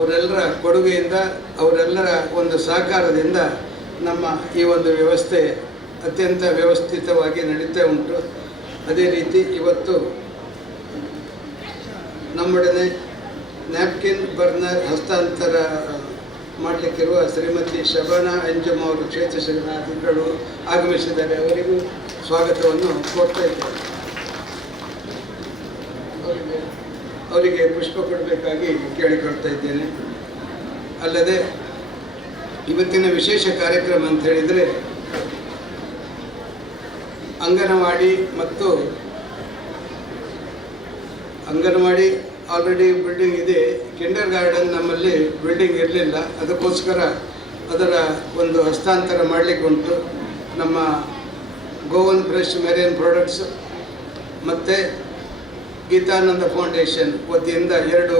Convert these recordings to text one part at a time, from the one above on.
ಅವರೆಲ್ಲರ ಕೊಡುಗೆಯಿಂದ ಅವರೆಲ್ಲರ ಒಂದು ಸಹಕಾರದಿಂದ ನಮ್ಮ ಈ ಒಂದು ವ್ಯವಸ್ಥೆ ಅತ್ಯಂತ ವ್ಯವಸ್ಥಿತವಾಗಿ ನಡೀತಾ ಉಂಟು. ಅದೇ ರೀತಿ ಇವತ್ತು ನಮ್ಮೊಡನೆ ನ್ಯಾಪ್ಕಿನ್ ಬರ್ನರ್ ಹಸ್ತಾಂತರ ಮಾಡಲಿಕ್ಕಿರುವ ಶ್ರೀಮತಿ ಶಬಾನಾ ಅಂಜುಮ್ ಅವರು ಕ್ಷೇತ್ರ ಶಿಕ್ಷಣಾಧಿಕಾರಿಗಳು ಆಗಮಿಸಿದ್ದಾರೆ. ಅವರಿಗೂ ಸ್ವಾಗತವನ್ನು ಕೊಡ್ತಾ ಇದ್ದೇವೆ. ಅವರಿಗೆ ಪುಷ್ಪ ಕೊಡಬೇಕಾಗಿ ಕೇಳಿಕೊಳ್ತಾ ಇದ್ದೇನೆ. ಅಲ್ಲದೆ ಇವತ್ತಿನ ವಿಶೇಷ ಕಾರ್ಯಕ್ರಮ ಅಂತ ಹೇಳಿದರೆ ಅಂಗನವಾಡಿ ಮತ್ತು ಅಂಗನವಾಡಿ ಆಲ್ರೆಡಿ ಬಿಲ್ಡಿಂಗ್ ಇದೆ. ಕಿಂಡರ್ ಗಾರ್ಡನ್ ನಮ್ಮಲ್ಲಿ ಬಿಲ್ಡಿಂಗ್ ಇರಲಿಲ್ಲ, ಅದಕ್ಕೋಸ್ಕರ ಅದರ ಒಂದು ಹಸ್ತಾಂತರ ಮಾಡಲಿಕ್ಕೆ ಉಂಟು. ನಮ್ಮ ಗೋವನ್ ಬ್ರಷ್ ಮೆರಿನ್ ಪ್ರಾಡಕ್ಟ್ಸ್ ಮತ್ತು ಗೀತಾನಂದ ಫೌಂಡೇಶನ್ ವತಿಯಿಂದ 2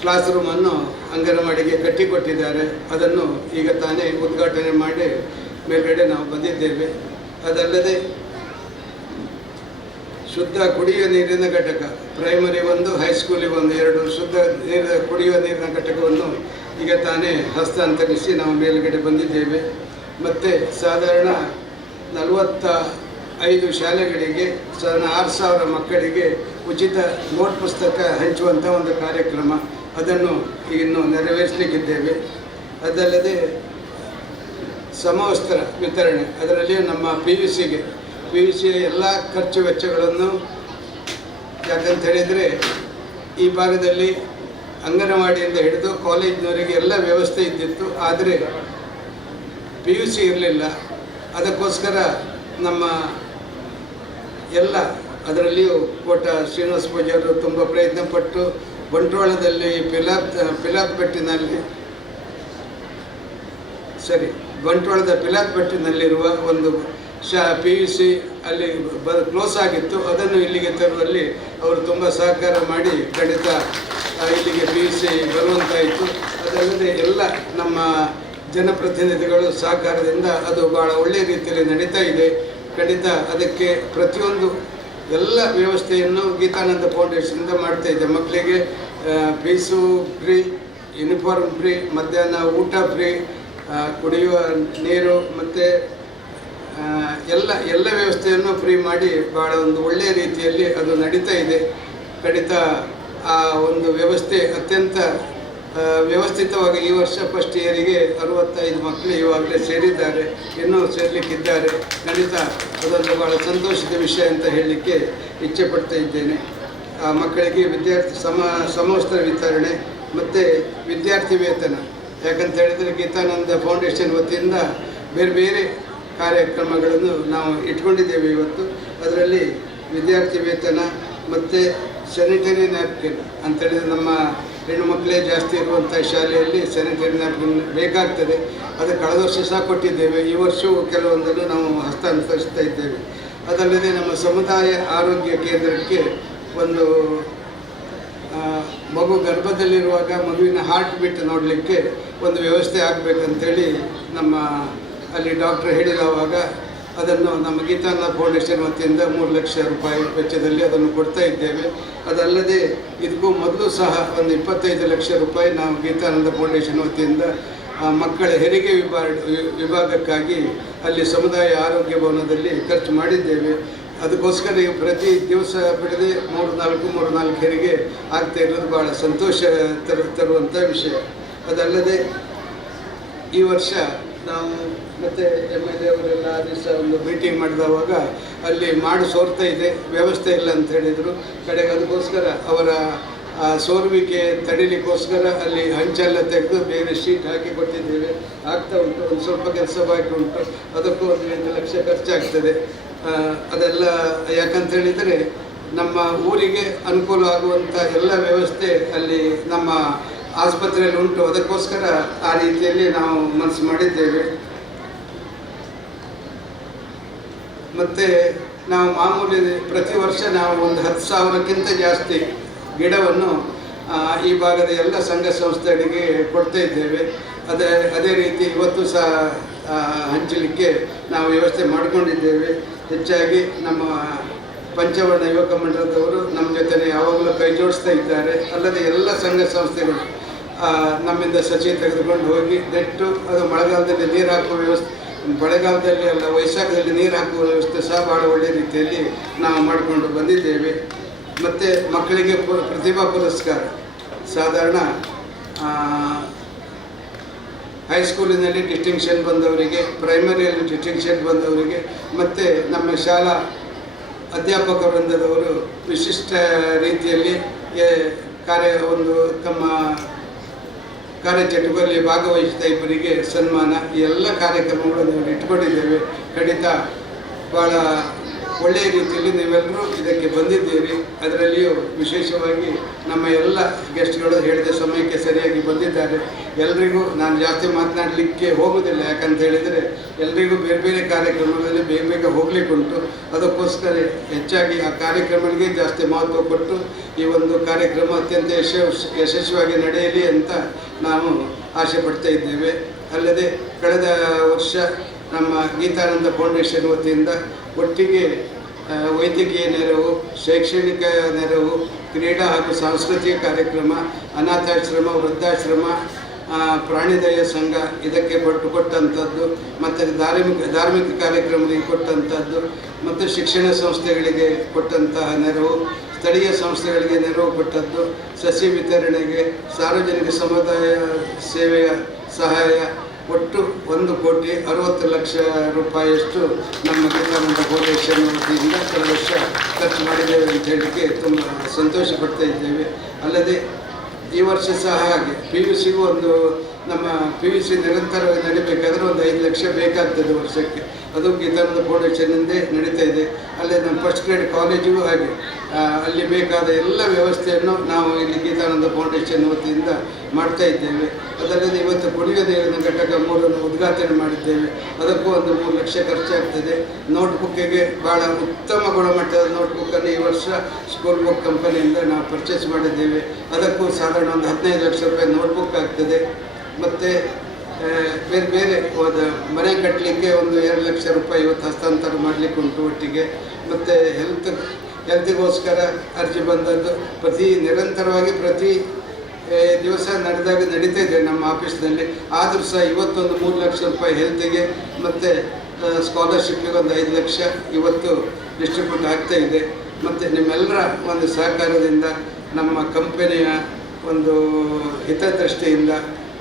ಕ್ಲಾಸ್ ರೂಮನ್ನು ಅಂಗನವಾಡಿಗೆ ಕಟ್ಟಿಕೊಟ್ಟಿದ್ದಾರೆ. ಅದನ್ನು ಈಗ ತಾನೇ ಉದ್ಘಾಟನೆ ಮಾಡಿ ಮೇಲ್ಗಡೆ ನಾವು ಬಂದಿದ್ದೇವೆ. ಅದಲ್ಲದೆ ಶುದ್ಧ ಕುಡಿಯುವ ನೀರಿನ ಘಟಕ ಪ್ರೈಮರಿ 1, ಹೈಸ್ಕೂಲಿಗೆ 2 ಶುದ್ಧ ಕುಡಿಯುವ ನೀರಿನ ಘಟಕವನ್ನು ಈಗ ತಾನೇ ಹಸ್ತಾಂತರಿಸಿ ನಾವು ಮೇಲ್ಗಡೆ ಬಂದಿದ್ದೇವೆ. ಮತ್ತು ಸಾಧಾರಣ 45 ಶಾಲೆಗಳಿಗೆ 6,000 ಮಕ್ಕಳಿಗೆ ಉಚಿತ ನೋಟ್ ಪುಸ್ತಕ ಹಂಚುವಂಥ ಒಂದು ಕಾರ್ಯಕ್ರಮ, ಅದನ್ನು ಇನ್ನು ನೆರವೇರಿಸಲಿಕ್ಕಿದ್ದೇವೆ. ಅದಲ್ಲದೆ ಸಮವಸ್ತ್ರ ವಿತರಣೆ, ಅದರಲ್ಲಿ ನಮ್ಮ PUCಯ ಎಲ್ಲ ಖರ್ಚು ವೆಚ್ಚಗಳನ್ನು, ಯಾಕಂತ ಹೇಳಿದರೆ ಈ ಭಾಗದಲ್ಲಿ ಅಂಗನವಾಡಿಯಿಂದ ಹಿಡಿದು ಕಾಲೇಜಿನವರಿಗೆ ಎಲ್ಲ ವ್ಯವಸ್ಥೆ ಇದ್ದಿತ್ತು, ಆದರೆ PUC ಇರಲಿಲ್ಲ. ಅದಕ್ಕೋಸ್ಕರ ನಮ್ಮ ಎಲ್ಲ ಅದರಲ್ಲಿಯೂ ಕೋಟ ಶ್ರೀನಿವಾಸ ಪೂಜಾರು ತುಂಬ ಪ್ರಯತ್ನಪಟ್ಟು ಬಂಟ್ವಾಳದಲ್ಲಿ ಬಂಟ್ವಾಳದ ಪಿಲಾತ್ಪಟ್ಟಿನಲ್ಲಿರುವ ಒಂದು PUC ಅಲ್ಲಿ ಕ್ಲೋಸ್ ಆಗಿತ್ತು. ಅದನ್ನು ಇಲ್ಲಿಗೆ ತರುವಲ್ಲಿ ಅವರು ತುಂಬ ಸಹಕಾರ ಮಾಡಿ ಖಂಡಿತ ಇಲ್ಲಿಗೆ PUC ಬರುವಂತಾಯಿತು. ಅದಲ್ಲದೆ ಎಲ್ಲ ನಮ್ಮ ಜನಪ್ರತಿನಿಧಿಗಳು ಸಹಕಾರದಿಂದ ಅದು ಭಾಳ ಒಳ್ಳೆಯ ರೀತಿಯಲ್ಲಿ ನಡೀತಾ ಇದೆ. ಖಂಡಿತ ಅದಕ್ಕೆ ಪ್ರತಿಯೊಂದು ಎಲ್ಲ ವ್ಯವಸ್ಥೆಯನ್ನು ಗೀತಾನಂದ ಫೌಂಡೇಶನ್ನಿಂದ ಮಾಡ್ತಾ ಇದೆ. ಮಕ್ಕಳಿಗೆ ಫೀಸು ಫ್ರೀ, ಯೂನಿಫಾರ್ಮ್ ಫ್ರೀ, ಮಧ್ಯಾಹ್ನ ಊಟ ಫ್ರೀ, ಕುಡಿಯುವ ನೀರು ಮತ್ತು ಎಲ್ಲ ವ್ಯವಸ್ಥೆಯನ್ನು ಫ್ರೀ ಮಾಡಿ ಭಾಳ ಒಂದು ಒಳ್ಳೆಯ ರೀತಿಯಲ್ಲಿ ಅದು ನಡೀತಾ ಇದೆ. ಖಂಡಿತ ಆ ಒಂದು ವ್ಯವಸ್ಥೆ ಅತ್ಯಂತ ವ್ಯವಸ್ಥಿತವಾಗಿ ಈ ವರ್ಷ ಫಸ್ಟ್ ಇಯರಿಗೆ 65 ಮಕ್ಕಳು ಇವಾಗಲೇ ಸೇರಿದ್ದಾರೆ, ಇನ್ನೂ ಸೇರಲಿಕ್ಕಿದ್ದಾರೆ. ಖಂಡಿತ ಅದೊಂದು ಭಾಳ ಸಂತೋಷದ ವಿಷಯ ಅಂತ ಹೇಳಲಿಕ್ಕೆ ಇಚ್ಛೆ ಪಡ್ತಾ ಇದ್ದೇನೆ. ಆ ಮಕ್ಕಳಿಗೆ ಸಮವಸ್ತ್ರ ವಿತರಣೆ ಮತ್ತು ವಿದ್ಯಾರ್ಥಿ ವೇತನ, ಯಾಕಂತ ಹೇಳಿದರೆ ಗೀತಾನಂದ ಫೌಂಡೇಶನ್ ವತಿಯಿಂದ ಬೇರೆ ಬೇರೆ ಕಾರ್ಯಕ್ರಮಗಳನ್ನು ನಾವು ಇಟ್ಕೊಂಡಿದ್ದೇವೆ ಇವತ್ತು. ಅದರಲ್ಲಿ ವಿದ್ಯಾರ್ಥಿ ವೇತನ ಮತ್ತು ಸ್ಯಾನಿಟರಿ ನ್ಯಾಪ್ಕಿನ್ ಅಂತೇಳಿದರೆ ನಮ್ಮ ಹೆಣ್ಣು ಮಕ್ಕಳೇ ಜಾಸ್ತಿ ಇರುವಂಥ ಶಾಲೆಯಲ್ಲಿ ಸ್ಯಾನಿಟರಿ ನ್ಯಾಪ್ಕಿನ್ ಬೇಕಾಗ್ತದೆ. ಅದು ಕಳೆದ ವರ್ಷ ಸಹ ಕೊಟ್ಟಿದ್ದೇವೆ, ಈ ವರ್ಷವೂ ಕೆಲವೊಂದನ್ನು ನಾವು ಹಸ್ತಾಂತರಿಸ್ತಾ ಇದ್ದೇವೆ. ಅದಲ್ಲದೆ ನಮ್ಮ ಸಮುದಾಯ ಆರೋಗ್ಯ ಕೇಂದ್ರಕ್ಕೆ ಒಂದು ಮಗು ಗರ್ಭದಲ್ಲಿರುವಾಗ ಮಗುವಿನ ಹಾರ್ಟ್ ಬೀಟ್ ನೋಡಲಿಕ್ಕೆ ಒಂದು ವ್ಯವಸ್ಥೆ ಆಗಬೇಕಂತೇಳಿ ನಮ್ಮ ಅಲ್ಲಿ ಡಾಕ್ಟ್ರ್ ಹೇಳಿದವಾಗ ಅದನ್ನು ನಮ್ಮ ಗೀತಾನಂದ ಫೌಂಡೇಶನ್ ವತಿಯಿಂದ 3 ಲಕ್ಷ ರೂಪಾಯಿ ವೆಚ್ಚದಲ್ಲಿ ಅದನ್ನು ಕೊಡ್ತಾ ಇದ್ದೇವೆ. ಅದಲ್ಲದೆ ಇದಕ್ಕೂ ಮೊದಲು ಸಹ ಒಂದು 25 ಲಕ್ಷ ರೂಪಾಯಿ ನಾವು ಗೀತಾನಂದ ಫೌಂಡೇಶನ್ ವತಿಯಿಂದ ಮಕ್ಕಳ ಹೆರಿಗೆ ವಿಭಾಗಕ್ಕಾಗಿ ಅಲ್ಲಿ ಸಮುದಾಯ ಆರೋಗ್ಯ ಭವನದಲ್ಲಿ ಖರ್ಚು ಮಾಡಿದ್ದೇವೆ. ಅದಕ್ಕೋಸ್ಕರ ಪ್ರತಿ ದಿವಸ ಬಿಡದೆ 3-4 ಹೆರಿಗೆ ಆಗ್ತಾ ಇರೋದು ಭಾಳ ಸಂತೋಷ ತರುವಂಥ ವಿಷಯ. ಅದಲ್ಲದೆ ಈ ವರ್ಷ ನಾವು ಮತ್ತು MLA ಅವರೆಲ್ಲ ಆ ದಿವಸ ಒಂದು ಮೀಟಿಂಗ್ ಮಾಡಿದವಾಗ ಅಲ್ಲಿ ಮಾಡಿ ಸೋರ್ತಾ ಇದೆ, ವ್ಯವಸ್ಥೆ ಇಲ್ಲ ಅಂತ ಹೇಳಿದರು. ಕಡೆಗೆ ಅದಕ್ಕೋಸ್ಕರ ಅವರ ಸೋರುವಿಕೆ ತಡಿಲಿಕ್ಕೋಸ್ಕರ ಅಲ್ಲಿ ಹಂಚೆಲ್ಲ ತೆಗೆದು ಬೇರೆ ಶೀಟ್ ಹಾಕಿ ಕೊಟ್ಟಿದ್ದೇವೆ. ಆಗ್ತಾ ಉಂಟು, ಒಂದು ಸ್ವಲ್ಪ ಕೆಲಸ ಬಾಕಿ ಉಂಟು, ಅದಕ್ಕೂ 1 ಲಕ್ಷ ಖರ್ಚಾಗ್ತದೆ. ಅದೆಲ್ಲ ಯಾಕಂತ ಹೇಳಿದರೆ ನಮ್ಮ ಊರಿಗೆ ಅನುಕೂಲ ಆಗುವಂಥ ಎಲ್ಲ ವ್ಯವಸ್ಥೆ ಅಲ್ಲಿ ನಮ್ಮ ಆಸ್ಪತ್ರೆಯಲ್ಲಿ ಉಂಟು. ಅದಕ್ಕೋಸ್ಕರ ಆ ರೀತಿಯಲ್ಲಿ ನಾವು ಮನಸ್ಸು ಮಾಡಿದ್ದೇವೆ. ಮತ್ತು ನಾವು ಮಾಮೂಲಿ ಪ್ರತಿ ವರ್ಷ ನಾವು ಒಂದು 10,000ಕ್ಕಿಂತ ಜಾಸ್ತಿ ಗಿಡವನ್ನು ಈ ಭಾಗದ ಎಲ್ಲ ಸಂಘ ಸಂಸ್ಥೆಗಳಿಗೆ ಕೊಡ್ತಾ ಇದ್ದೇವೆ. ಅದೇ ರೀತಿ ಇವತ್ತು ಸಹ ಹಂಚಲಿಕ್ಕೆ ನಾವು ವ್ಯವಸ್ಥೆ ಮಾಡಿಕೊಂಡಿದ್ದೇವೆ. ಹೆಚ್ಚಾಗಿ ನಮ್ಮ ಪಂಚವರ್ಣ ಯುವಕ ಮಂಡಲದವರು ನಮ್ಮ ಜೊತೆ ಯಾವಾಗಲೂ ಕೈ ಜೋಡಿಸ್ತಾ ಇದ್ದಾರೆ. ಅಲ್ಲದೆ ಎಲ್ಲ ಸಂಘ ಸಂಸ್ಥೆಗಳು ನಮ್ಮಿಂದ ಸಸಿ ತೆಗೆದುಕೊಂಡು ಹೋಗಿ ನೆಟ್ಟು ಅದು ಮಳೆಗಾಲದಲ್ಲಿ ನೀರು ಹಾಕುವ ವ್ಯವಸ್ಥೆ, ಮಳೆಗಾಲದಲ್ಲಿ ಅಲ್ಲ ವೈಶಾಖದಲ್ಲಿ ನೀರು ಹಾಕುವ ವ್ಯವಸ್ಥೆ ಸಹ ಭಾಳ ಒಳ್ಳೆಯ ರೀತಿಯಲ್ಲಿ ನಾವು ಮಾಡಿಕೊಂಡು ಬಂದಿದ್ದೇವೆ. ಮತ್ತು ಮಕ್ಕಳಿಗೆ ಪ್ರತಿಭಾ ಪುರಸ್ಕಾರ ಸಾಧಾರಣ ಹೈಸ್ಕೂಲಿನಲ್ಲಿ ಡಿಸ್ಟಿಂಕ್ಷನ್ ಬಂದವರಿಗೆ, ಪ್ರೈಮರಿಯಲ್ಲಿ ಡಿಸ್ಟಿಂಕ್ಷನ್ ಬಂದವರಿಗೆ, ಮತ್ತು ನಮ್ಮ ಶಾಲಾ ಅಧ್ಯಾಪಕ ವೃಂದದವರು ವಿಶಿಷ್ಟ ರೀತಿಯಲ್ಲಿ ತಮ್ಮ ಕಾರ್ಯಚಟುವಟಿಕೆಯಲ್ಲಿ ಭಾಗವಹಿಸಿದ ಇಬ್ಬರಿಗೆ ಸನ್ಮಾನ, ಈ ಎಲ್ಲ ಕಾರ್ಯಕ್ರಮಗಳನ್ನು ನಾವು ಇಟ್ಕೊಂಡಿದ್ದೇವೆ. ಖಂಡಿತ ಭಾಳ ಒಳ್ಳೆಯ ರೀತಿಯಲ್ಲಿ ನೀವೆಲ್ಲರೂ ಇದಕ್ಕೆ ಬಂದಿದ್ದೀರಿ. ಅದರಲ್ಲಿಯೂ ವಿಶೇಷವಾಗಿ ನಮ್ಮ ಎಲ್ಲ ಗೆಸ್ಟ್ಗಳು ಹೇಳಿದ ಸಮಯಕ್ಕೆ ಸರಿಯಾಗಿ ಬಂದಿದ್ದಾರೆ. ಎಲ್ರಿಗೂ ನಾನು ಜಾಸ್ತಿ ಮಾತನಾಡಲಿಕ್ಕೆ ಹೋಗೋದಿಲ್ಲ, ಯಾಕಂತ ಹೇಳಿದರೆ ಎಲ್ರಿಗೂ ಬೇರೆ ಬೇರೆ ಕಾರ್ಯಕ್ರಮಗಳಲ್ಲಿ ಬೇಗ ಬೇಗ ಹೋಗಲಿಕ್ಕುಂಟು. ಅದಕ್ಕೋಸ್ಕರ ಹೆಚ್ಚಾಗಿ ಆ ಕಾರ್ಯಕ್ರಮಗಳಿಗೆ ಜಾಸ್ತಿ ಮಹತ್ವ ಕೊಟ್ಟು ಈ ಒಂದು ಕಾರ್ಯಕ್ರಮ ಅತ್ಯಂತ ಯಶಸ್ವಿಯಾಗಿ ನಡೆಯಲಿ ಅಂತ ನಾವು ಆಸೆ ಪಡ್ತಾ ಇದ್ದೇವೆ. ಅಲ್ಲದೆ ಕಳೆದ ವರ್ಷ ನಮ್ಮ ಗೀತಾನಂದ ಫೌಂಡೇಶನ್ ವತಿಯಿಂದ ಒಟ್ಟಿಗೆ ವೈದ್ಯಕೀಯ ನೆರವು, ಶೈಕ್ಷಣಿಕ ನೆರವು, ಕ್ರೀಡಾ ಹಾಗೂ ಸಾಂಸ್ಕೃತಿಕ ಕಾರ್ಯಕ್ರಮ, ಅನಾಥಾಶ್ರಮ, ವೃದ್ಧಾಶ್ರಮ, ಪ್ರಾಣಿದಯ ಸಂಘ ಇದಕ್ಕೆ ಕೊಟ್ಟಂಥದ್ದು, ಮತ್ತು ಧಾರ್ಮಿಕ ಕಾರ್ಯಕ್ರಮಗಳಿಗೆ ಕೊಟ್ಟಂಥದ್ದು, ಮತ್ತು ಶಿಕ್ಷಣ ಸಂಸ್ಥೆಗಳಿಗೆ ಕೊಟ್ಟಂತಹ ನೆರವು, ಸ್ಥಳೀಯ ಸಂಸ್ಥೆಗಳಿಗೆ ನೆರವು ಕೊಟ್ಟದ್ದು, ಸಸಿ ವಿತರಣೆಗೆ, ಸಾರ್ವಜನಿಕ ಸಮುದಾಯ ಸೇವೆಯ ಸಹಾಯ, ಒಟ್ಟು 1,60,00,000 ರೂಪಾಯಿಯಷ್ಟು ನಮ್ಮ ಗೀತಾನಂದ ಫೌಂಡೇಶನ್ ವತಿಯಿಂದ ಕಳೆದ ವರ್ಷ ಖರ್ಚು ಮಾಡಿದ್ದೇವೆ ಅಂತ ಹೇಳಲಿಕ್ಕೆ ತುಂಬ ಸಂತೋಷ ಪಡ್ತಾ ಇದ್ದೇವೆ. ಅಲ್ಲದೆ ಈ ವರ್ಷ ಸಹ ಹಾಗೆ PUCಗೂ ನಮ್ಮ PUC ನಿರಂತರವಾಗಿ ನಡೀಬೇಕಾದ್ರೆ 5 ಲಕ್ಷ ಬೇಕಾಗ್ತದೆ ವರ್ಷಕ್ಕೆ. ಅದು ಗೀತಾನಂದ ಫೌಂಡೇಶನ್ನಿಂದೇ ನಡೀತಾ ಇದೆ. ಅಲ್ಲೇ ನಮ್ಮ ಫಸ್ಟ್ ಗ್ರೇಡ್ ಕಾಲೇಜಿಗೂ ಹಾಗೆ ಅಲ್ಲಿ ಬೇಕಾದ ಎಲ್ಲ ವ್ಯವಸ್ಥೆಯನ್ನು ನಾವು ಇಲ್ಲಿ ಗೀತಾನಂದ ಫೌಂಡೇಶನ್ ವತಿಯಿಂದ ಮಾಡ್ತಾ ಇದ್ದೇವೆ. ಅದಲ್ಲದೆ ಇವತ್ತು ಕುಡಿಯುವ ನೀರಿನ ಘಟಕ 3 ಉದ್ಘಾಟನೆ ಮಾಡಿದ್ದೇವೆ. ಅದಕ್ಕೂ 3 ಲಕ್ಷ ಖರ್ಚಾಗ್ತದೆ. ನೋಟ್ಬುಕ್ಕಿಗೆ ಭಾಳ ಉತ್ತಮ ಗುಣಮಟ್ಟದ ನೋಟ್ಬುಕ್ಕನ್ನು ಈ ವರ್ಷ ಸ್ಕೂಲ್ ಬುಕ್ ಕಂಪನಿಯಿಂದ ನಾವು ಪರ್ಚೇಸ್ ಮಾಡಿದ್ದೇವೆ. ಅದಕ್ಕೂ ಸಾಧಾರಣ 15 ಲಕ್ಷ ರೂಪಾಯಿ ನೋಟ್ಬುಕ್ ಆಗ್ತದೆ. ಮತ್ತು ಬೇರೆ ಬೇರೆ ಮನೆ ಕಟ್ಟಲಿಕ್ಕೆ 2 ಲಕ್ಷ ರೂಪಾಯಿ ಇವತ್ತು ಹಸ್ತಾಂತರ ಮಾಡಲಿಕ್ಕೆ ಉಂಟು ಒಟ್ಟಿಗೆ. ಮತ್ತು ಹೆಲ್ತಿಗೋಸ್ಕರ ಅರ್ಜಿ ಬಂದದ್ದು ನಿರಂತರವಾಗಿ ಪ್ರತಿ ದಿವಸ ನಡೀತಾ ಇದೆ ನಮ್ಮ ಆಫೀಸ್ನಲ್ಲಿ. ಆದರೂ ಸಹ ಇವತ್ತೊಂದು 3 ಲಕ್ಷ ರೂಪಾಯಿ ಹೆಲ್ತಿಗೆ ಮತ್ತು ಸ್ಕಾಲರ್ಶಿಪ್ಪಿಗೆ 5 ಲಕ್ಷ ಇವತ್ತು ಡಿಸ್ಟ್ರಿಬ್ಯೂಟ್ ಆಗ್ತಾ ಇದೆ. ಮತ್ತು ನಿಮ್ಮೆಲ್ಲರ ಒಂದು ಸಹಕಾರದಿಂದ ನಮ್ಮ ಕಂಪನಿಯ ಒಂದು ಹಿತದೃಷ್ಟಿಯಿಂದ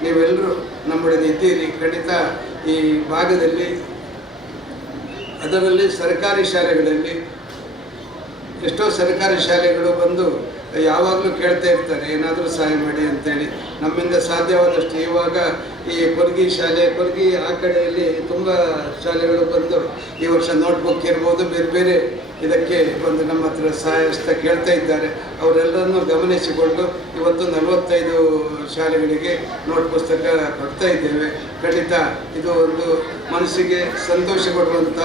ನೀವೆಲ್ಲರೂ ನಮ್ಮೊಡನೆ ಇದ್ದೀರಿ. ಖಂಡಿತ ಈ ಭಾಗದಲ್ಲಿ ಅದರಲ್ಲಿ ಸರ್ಕಾರಿ ಶಾಲೆಗಳಲ್ಲಿ ಎಷ್ಟೋ ಸರ್ಕಾರಿ ಶಾಲೆಗಳು ಬಂದು ಯಾವಾಗಲೂ ಕೇಳ್ತಾ ಇರ್ತಾರೆ ಏನಾದರೂ ಸಹಾಯ ಮಾಡಿ ಅಂತೇಳಿ. ನಮ್ಮಿಂದ ಸಾಧ್ಯವಾದಷ್ಟು ಇವಾಗ ಈ ಕೊರ್ಗಿ ಆ ಕಡೆಯಲ್ಲಿ ತುಂಬ ಶಾಲೆಗಳು ಬಂದು ಈ ವರ್ಷ ನೋಟ್ಬುಕ್ ಇರ್ಬೋದು, ಬೇರೆ ಬೇರೆ ಇದಕ್ಕೆ ಒಂದು ನಮ್ಮ ಹತ್ರ ಸಹಾಯ ಹಸ್ತ ಕೇಳ್ತಾ ಇದ್ದಾರೆ. ಅವರೆಲ್ಲರನ್ನು ಗಮನಿಸಿಕೊಂಡು ಇವತ್ತು 45 ಶಾಲೆಗಳಿಗೆ ನೋಟ್ ಪುಸ್ತಕ ಕೊಡ್ತಾ ಇದ್ದೇವೆ. ಖಂಡಿತ ಇದು ಒಂದು ಮನಸ್ಸಿಗೆ ಸಂತೋಷ ಕೊಡುವಂಥ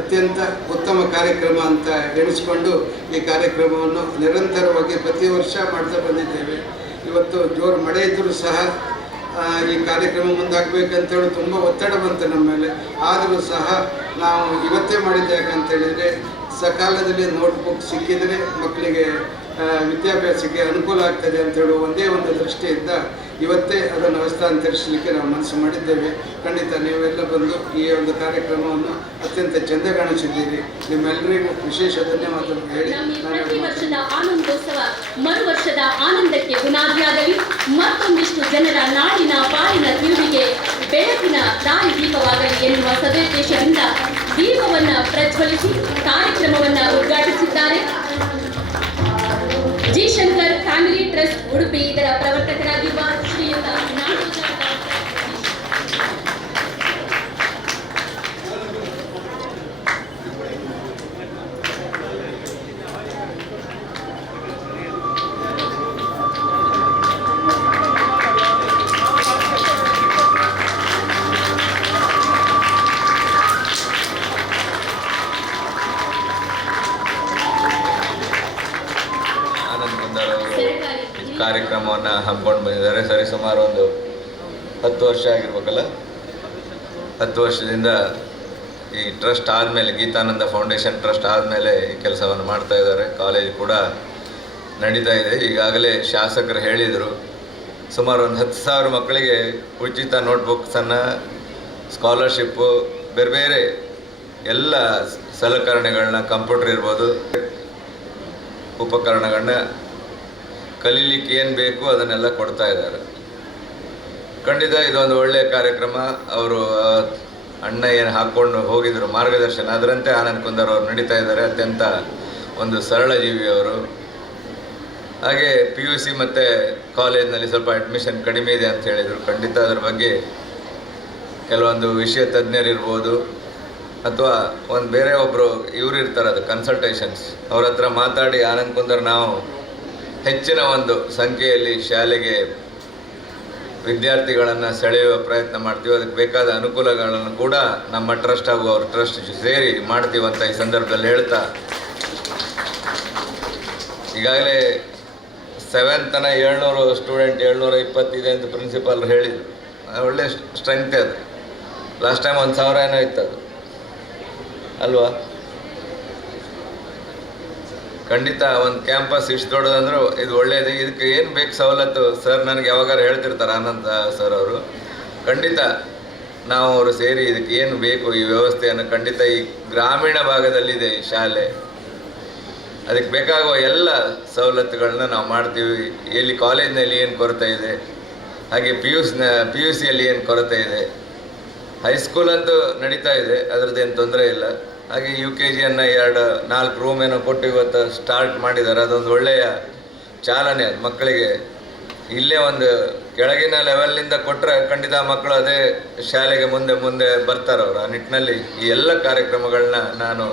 ಅತ್ಯಂತ ಉತ್ತಮ ಕಾರ್ಯಕ್ರಮ ಅಂತ ಎಣಿಸ್ಕೊಂಡು ಈ ಕಾರ್ಯಕ್ರಮವನ್ನು ನಿರಂತರವಾಗಿ ಪ್ರತಿ ವರ್ಷ ಮಾಡ್ತಾ ಬಂದಿದ್ದೇವೆ. ಇವತ್ತು ಜೋರು ಮಳೆ ಇದ್ದರೂ ಸಹ ಈ ಕಾರ್ಯಕ್ರಮ ಮುಂದಾಗಬೇಕಂತೇಳಿ ತುಂಬ ಒತ್ತಡ ಬಂತು ನಮ್ಮ ಮೇಲೆ. ಆದರೂ ಸಹ ನಾವು ಇವತ್ತೇ ಮಾಡಿದ್ದು ಯಾಕಂತೇಳಿದರೆ ಸಕಾಲದಲ್ಲಿ ನೋಟ್ಬುಕ್ ಸಿಕ್ಕಿದರೆ ಮಕ್ಕಳಿಗೆ ವಿದ್ಯಾಭ್ಯಾಸಕ್ಕೆ ಅನುಕೂಲ ಆಗ್ತದೆ ಅಂತೇಳಿ ಒಂದೇ ಒಂದು ದೃಷ್ಟಿಯಿಂದ ಇವತ್ತೇ ಅದನ್ನು ಹಸ್ತಾಂತರಿಸಲಿಕ್ಕೆ ನಾವು ಮನಸ್ಸು ಮಾಡಿದ್ದೇವೆ. ಖಂಡಿತ ನೀವೆಲ್ಲ ಬಂದು ಈ ಒಂದು ಕಾರ್ಯಕ್ರಮವನ್ನು ಅತ್ಯಂತ ಚೆಂದ ಕಾಣಿಸಿದ್ದೀರಿ. ನಿಮ್ಮೆಲ್ಲರಿಗೂ ವಿಶೇಷ ಧನ್ಯವಾದಗಳು ಹೇಳಿ ಪ್ರತಿ ವರ್ಷದ ಆನಂದೋತ್ಸವ ಮರು ವರ್ಷದ ಆನಂದಕ್ಕೆ ಬುನಾದಿಯಾಗಲಿ, ಮತ್ತೊಂದಿಷ್ಟು ಜನರ ನಾಡಿನ ಪಾಲಿನ ತಿರುವಿಗೆ ಬೆಳಕಿನ ದಾರಿ ದೀಪವಾಗಲಿ ಎನ್ನುವ ಸದುದ್ದೇಶದಿಂದ ದೀಪವನ್ನ ಪ್ರಜ್ವಲಿಸಿ ಕಾರ್ಯಕ್ರಮವನ್ನ ಉದ್ಘಾಟಿಸಿದ್ದಾರೆ. G Shankar family trust Udupi ಇದರ ಪ್ರವರ್ತಕರಾಗಿರುವ ಶ್ರೀಯುತ ನಾಡೋಜ ಕಾರ್ಯಕ್ರಮವನ್ನು ಹಮ್ಮಿಕೊಂಡು ಬಂದಿದ್ದಾರೆ. ಸರಿಸುಮಾರು ಒಂದು 10 ವರ್ಷ ಆಗಿರ್ಬೇಕಲ್ಲ. 10 ವರ್ಷದಿಂದ ಈ ಟ್ರಸ್ಟ್ ಆದಮೇಲೆ, ಗೀತಾನಂದ ಫೌಂಡೇಶನ್ ಟ್ರಸ್ಟ್ ಆದಮೇಲೆ ಈ ಕೆಲಸವನ್ನು ಮಾಡ್ತಾ ಇದ್ದಾರೆ. ಕಾಲೇಜ್ ಕೂಡ ನಡೀತಾ ಇದೆ. ಈಗಾಗಲೇ ಶಾಸಕರು ಹೇಳಿದರು ಸುಮಾರು ಒಂದು 10,000 ಮಕ್ಕಳಿಗೆ ಉಚಿತ ನೋಟ್ಬುಕ್ಸನ್ನು, ಸ್ಕಾಲರ್ಶಿಪ್ಪು, ಬೇರೆ ಬೇರೆ ಎಲ್ಲ ಸಲಕರಣೆಗಳನ್ನ, ಕಂಪ್ಯೂಟರ್ ಇರ್ಬೋದು, ಉಪಕರಣಗಳನ್ನ ಕಲೀಲಿಕ್ಕೆ ಏನು ಬೇಕು ಅದನ್ನೆಲ್ಲ ಕೊಡ್ತಾ ಇದ್ದಾರೆ. ಖಂಡಿತ ಇದೊಂದು ಒಳ್ಳೆಯ ಕಾರ್ಯಕ್ರಮ. ಅವರು ಅಣ್ಣ ಏನು ಹಾಕ್ಕೊಂಡು ಹೋಗಿದ್ರು ಮಾರ್ಗದರ್ಶನ, ಅದರಂತೆ ಆನಂದ್ ಕುಂದರ್ ಅವರು ನಡೀತಾ ಇದ್ದಾರೆ. ಅತ್ಯಂತ ಒಂದು ಸರಳ ಜೀವಿಯವರು. ಹಾಗೆ PUC ಮತ್ತು ಕಾಲೇಜ್ನಲ್ಲಿ ಸ್ವಲ್ಪ ಅಡ್ಮಿಷನ್ ಕಡಿಮೆ ಇದೆ ಅಂತ ಹೇಳಿದರು. ಖಂಡಿತ ಅದರ ಬಗ್ಗೆ ಕೆಲವೊಂದು ವಿಷಯ ತಜ್ಞರಿರ್ಬೋದು ಅಥವಾ ಒಂದು ಬೇರೆ ಒಬ್ಬರು ಇವರು ಇರ್ತಾರೆ, ಅದು ಕನ್ಸಲ್ಟೇಷನ್ಸ್, ಅವ್ರ ಹತ್ರ ಮಾತಾಡಿ ಆನಂದ್ ಕುಂದರ್ ನಾವು ಹೆಚ್ಚಿನ ಒಂದು ಸಂಖ್ಯೆಯಲ್ಲಿ ಶಾಲೆಗೆ ವಿದ್ಯಾರ್ಥಿಗಳನ್ನು ಸೆಳೆಯುವ ಪ್ರಯತ್ನ ಮಾಡ್ತೀವಿ. ಅದಕ್ಕೆ ಬೇಕಾದ ಅನುಕೂಲಗಳನ್ನು ಕೂಡ ನಮ್ಮ ಟ್ರಸ್ಟ್ ಹಾಗೂ ಅವ್ರ ಟ್ರಸ್ಟ್ ಸೇರಿ ಮಾಡ್ತೀವಂತ ಈ ಸಂದರ್ಭದಲ್ಲಿ ಹೇಳ್ತಾ, ಈಗಾಗಲೇ 7th 700 ಸ್ಟೂಡೆಂಟ್ 720 ಇದೆ ಅಂತ ಪ್ರಿನ್ಸಿಪಾಲ್ ಹೇಳಿದರು. ಒಳ್ಳೆ ಸ್ಟ್ರೆಂತ್ ಅದು. ಲಾಸ್ಟ್ ಟೈಮ್ 1,000 ಏನೋ ಇತ್ತು ಅದು ಅಲ್ವಾ. ಖಂಡಿತ ಒಂದು ಕ್ಯಾಂಪಸ್ ಇಷ್ಟು ದೊಡ್ಡದಂದ್ರೆ ಇದು ಒಳ್ಳೆಯದು. ಇದಕ್ಕೆ ಏನು ಬೇಕು ಸವಲತ್ತು ಸರ್ ನನಗೆ ಯಾವಾಗಾರು ಹೇಳ್ತಿರ್ತಾರೆ ಆನಂದ್ ಸರ್ ಅವರು. ಖಂಡಿತ ನಾವು ಅವರು ಸೇರಿ ಇದಕ್ಕೆ ಏನು ಬೇಕು ಈ ವ್ಯವಸ್ಥೆಯನ್ನು ಖಂಡಿತ ಈ ಗ್ರಾಮೀಣ ಭಾಗದಲ್ಲಿದೆ ಈ ಶಾಲೆ, ಅದಕ್ಕೆ ಬೇಕಾಗುವ ಎಲ್ಲ ಸವಲತ್ತುಗಳನ್ನ ನಾವು ಮಾಡ್ತೀವಿ. ಎಲ್ಲಿ ಕಾಲೇಜ್ನಲ್ಲಿ ಏನು ಕೊರತೆ ಇದೆ, ಹಾಗೆ PUCಯಲ್ಲಿ ಏನು ಕೊರತೆ ಇದೆ, ಹೈಸ್ಕೂಲ್ ಅಂತೂ ನಡೀತಾ ಇದೆ, ಅದರದ್ದೇನು ತೊಂದರೆ ಇಲ್ಲ. ಹಾಗೆ UKGಯನ್ನು 4 ರೂಮ್ ಏನೋ ಕೊಟ್ಟು ಇವತ್ತು ಸ್ಟಾರ್ಟ್ ಮಾಡಿದ್ದಾರೆ. ಅದೊಂದು ಒಳ್ಳೆಯ ಚಾಲನೆ ಅದು ಮಕ್ಕಳಿಗೆ. ಇಲ್ಲೇ ಒಂದು ಕೆಳಗಿನ ಲೆವೆಲ್ನಿಂದ ಕೊಟ್ಟರೆ ಖಂಡಿತ ಮಕ್ಕಳು ಅದೇ ಶಾಲೆಗೆ ಮುಂದೆ ಬರ್ತಾರೆ ಅವರು. ಆ ನಿಟ್ಟಿನಲ್ಲಿ ಈ ಎಲ್ಲ ಕಾರ್ಯಕ್ರಮಗಳನ್ನ ನಾನು